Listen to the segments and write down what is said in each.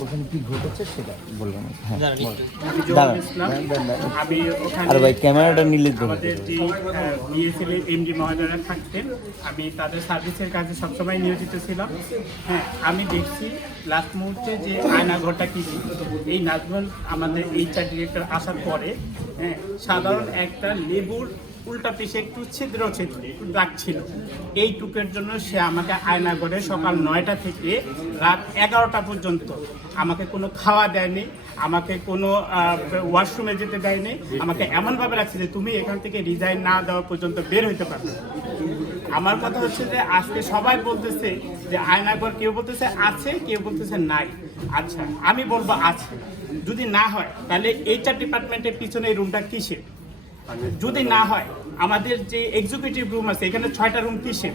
ওখানে কি ঘটেছে সেটা বলবেন হ্যাঁ। আমি ওখানে আরে ভাই, ক্যামেরাটা নিলে আমাদের যে বিএসএল এমডি মহোদয়রা থাকতেন আমি তাদের সার্ভিসের কাজে সবসময় নিয়োজিত ছিলাম। হ্যাঁ আমি দেখছি লাস্ট মুহূর্তে যে আয়নাঘরটা কি ছিল। এই নাজমল আমাদের এইচআর ডিরেক্টর আসার পরে হ্যাঁ সাধারণ একটা লেবুর উল্টা পিসে একটু ছিদ্র ছিদ্র দাগ ছিল। এইটুকের জন্য সে আমাকে আয়না করে সকাল নয়টা থেকে রাত এগারোটা পর্যন্ত আমাকে কোনো খাওয়া দেয়নি, আমাকে কোনো ওয়াশরুমে যেতে দেয়নি, আমাকে এমনভাবে রাখছে যে তুমি এখান থেকে রিজাইন না দেওয়া পর্যন্ত বের হইতে পারবে আমার কথা হচ্ছে যে আজকে সবাই বলতেছে যে আয়নাঘর কেউ বলতেছে আছে, কেউ বলতেছে নাই। আচ্ছা আমি বলব আছে। যদি না হয়, তাহলে এইচআর ডিপার্টমেন্টের পিছনে এই রুমটা কিসের? যদি না হয়, আমাদের যে এক্সিকিউটিভ রুম আছে, এখানে ছয়টা রুম কিসের?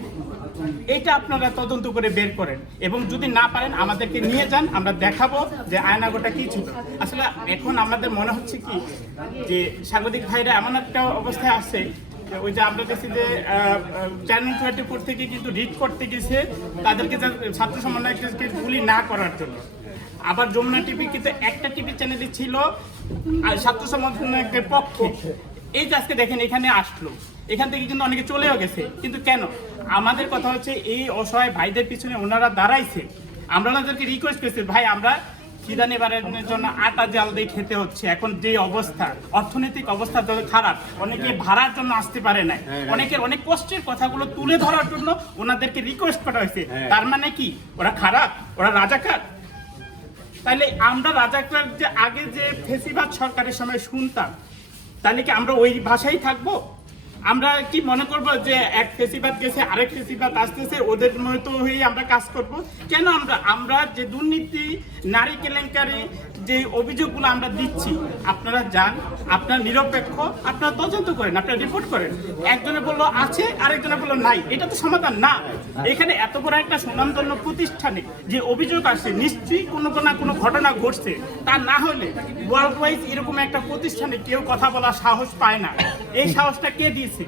এটা আপনারা তদন্ত করে বের করেন। এবং যদি না পারেন, আমাদেরকে নিয়ে যান, আমরা দেখাবো যে আয়নাগোটা কি ছিল। আসলে এখন আমাদের মনে হচ্ছে কি, যে সাংবাদিক ভাইরা এমন একটা অবস্থায় আছে ওই যে আমরা দেখছি যে চ্যানেল টোয়েন্টি ফোর থেকে কিন্তু রিড করতে গেছে, তাদেরকে ছাত্র সমন্বয়কে গুলি না করার জন্য। আবার যমুনা টিভি কিন্তু একটা টিভি চ্যানেলে ছিল ছাত্র সমন্বয়কের পক্ষে। এই যে আজকে দেখেন এখানে আসলো। এখান থেকে কিন্তু অনেকে চলেও গেছে। কিন্তু কেন? আমাদের কথা হচ্ছে এই অসহায় ভাইদের পিছনে ওনারা দাঁড়াইছে। আমরা ওনাদেরকে রিকোয়েস্ট করছি ভাই আমরা খিদা নিবারণের জন্য আটা জাল দিয়ে খেতে হচ্ছে। এখন যে অবস্থা অর্থনৈতিক অবস্থা যত খারাপ। অনেকে ভাড়ার জন্য আসতে পারে না অনেকের অনেক কষ্টের কথাগুলো তুলে ধরার জন্য ওনাদেরকে রিকোয়েস্ট করা হয়েছে। তার মানে কি? ওরা খারাপ? ওরা রাজাকার? তাহলে আমরা রাজাকার যে আগে যে ফেসিবাদ সরকারের সময় শুনতাম তাহলে কি আমরা ওই ভাষাই থাকব? আমরা কি মনে করব যে এক ফেসিবাদ গেছে, আরেক ফেসিবাদ আসতেছে, ওদের মতো হয়ে আমরা কাজ করব? কেন আমরা আমরা যে দুর্নীতি, নারী কেলেঙ্কারি যে অভিযোগগুলো আমরা দিচ্ছি, আপনারা যান, আপনারা নিরপেক্ষ, আপনারা তদন্ত করেন, আপনারা রিপোর্ট করেন। একজনে বলল আছে, আরেকজনে বলল নাই। এটা তো সমাধান না। এখানে এত বড় একটা সুনামধন্য প্রতিষ্ঠানে যে অভিযোগ আসছে, নিশ্চয়ই কোনো না কোনো ঘটনা ঘটছে। তা না হলে ওয়ার্ল্ড ওয়াইজ এরকম একটা প্রতিষ্ঠানে কেউ কথা বলার সাহস পায় না। এই সাহসটা কে দিয়েছে?